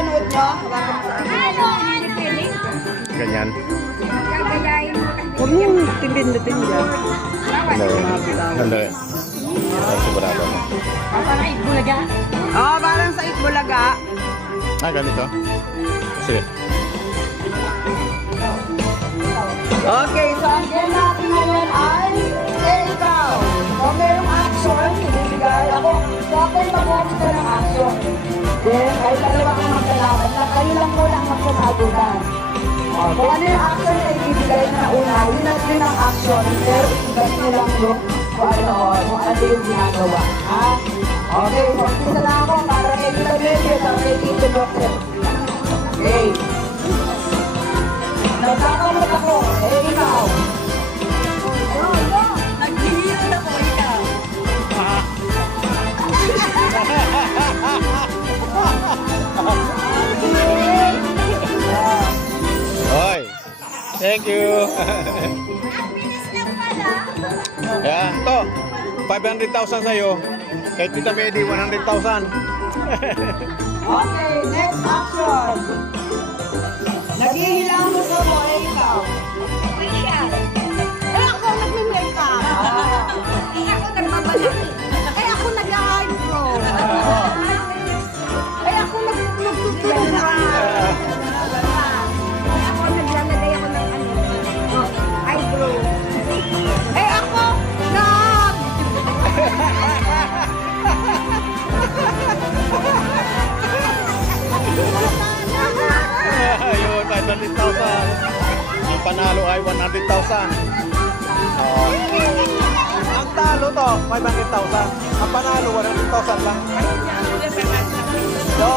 napanood nyo? Hawakan mo sa akin. Ganyan. Huwag mong tindin-tindin dyan. Sandali. Sigurado. Oo, parang sa Itbulaga. Ah, ganito. Sige. Okay, so ang game natin ngayon ay ikaw. Kung mayroong action, ibibigay ako. Dapat mag-watch ka ng action. Then, ay dalawa kang magkalaban na kayo lang muna ang magsasagutan. Kung ano yung action na ibibigay na una, yun at yun ang action. Pero ibigay nyo lang yung kung ano yung ginagawa. Ha? Okay, so umpisa na ako para kay Tita Mary at kay Tito Doctor. Okay. Nagkakamot ako, ikaw. Naghihiro na ko, ikaw. Hoy. Thank you. Yan, to. 500,000 sa'yo. Kay Tita Medi, 100,000. Okay, next action. Naghihilamos ako, ikaw. Ako nagme-makeup. Ako nagbabalaki. Ako nag-eyebrow. Ako nagtutulungan. Ako naglalagay ako ng eyebrow. Ako Ayun, 500,000. Ang panalo ay 100,000. Oh. Ang talo to, 500,000. Ang panalo, 100,000 lang. So,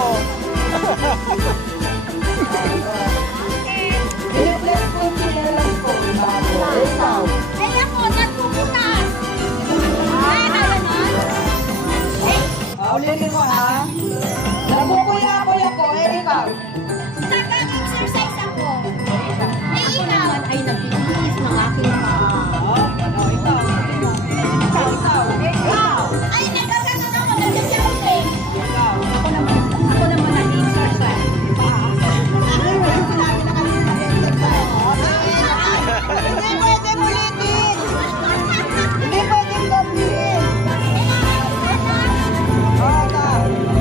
Let's go to the last po. Ikaw. ako nagpupunas. Ulitin mo ha. Nagpupuya-puya ako, ikaw. Nag-exercise ako. Ikaw ay nagbibigis ng aking Ikaw. ay nagkakaroon ako ng jumping. Ako naman nag-exercise. Hindi pwedeng ulitin. Hindi pwedeng doblihin.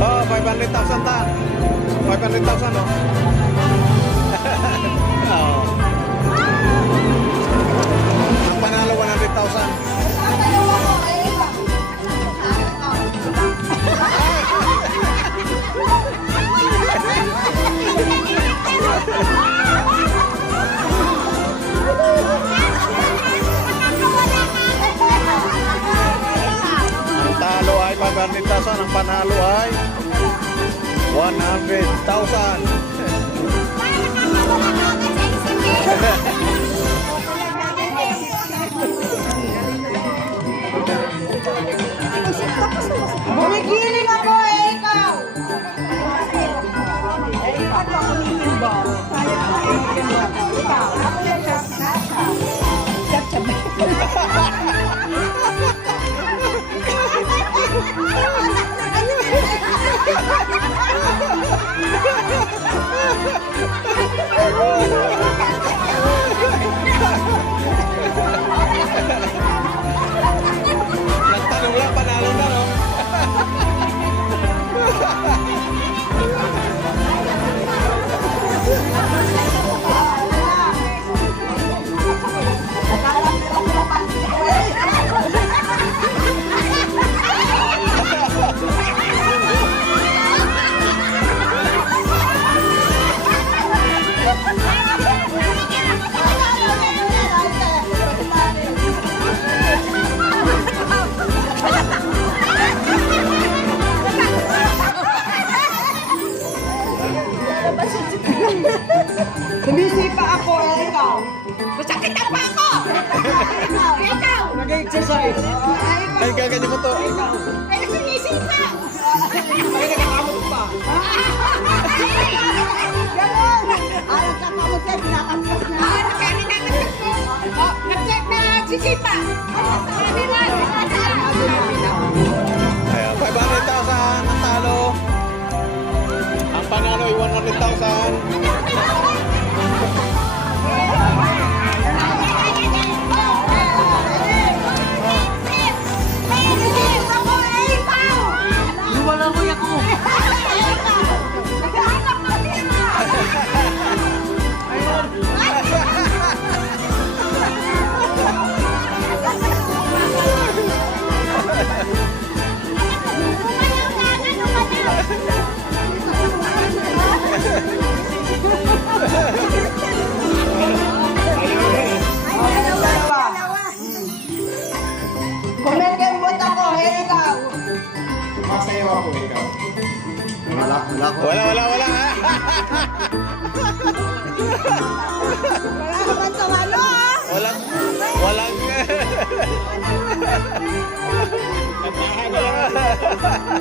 oh, 500,000 ta. 500,000, no? Oh. Ang panalo, 100,000. Ang talo ay 500,000. Ang panalo ay 100,000. Bumigiling ako, ikaw. Ikaw ako umiimba. Ikaw, ako yung Sasha. Nagtanong lang, panalo na, no? Sumisipa ako, ikaw. Masakit ang pa ako! Ikaw! Nag-exercise. Ay, gaganyan mo to. Ay, sinisipa! Ay, nakakamot pa. Ganon! Ay, nagkakamot ka, pinakamot na. Nag-check na sisipa! Ayan, 500,000 ang talo. Ang panalo ay Wala ka bang tawalo ah? Walang, walang. Kantahan niya.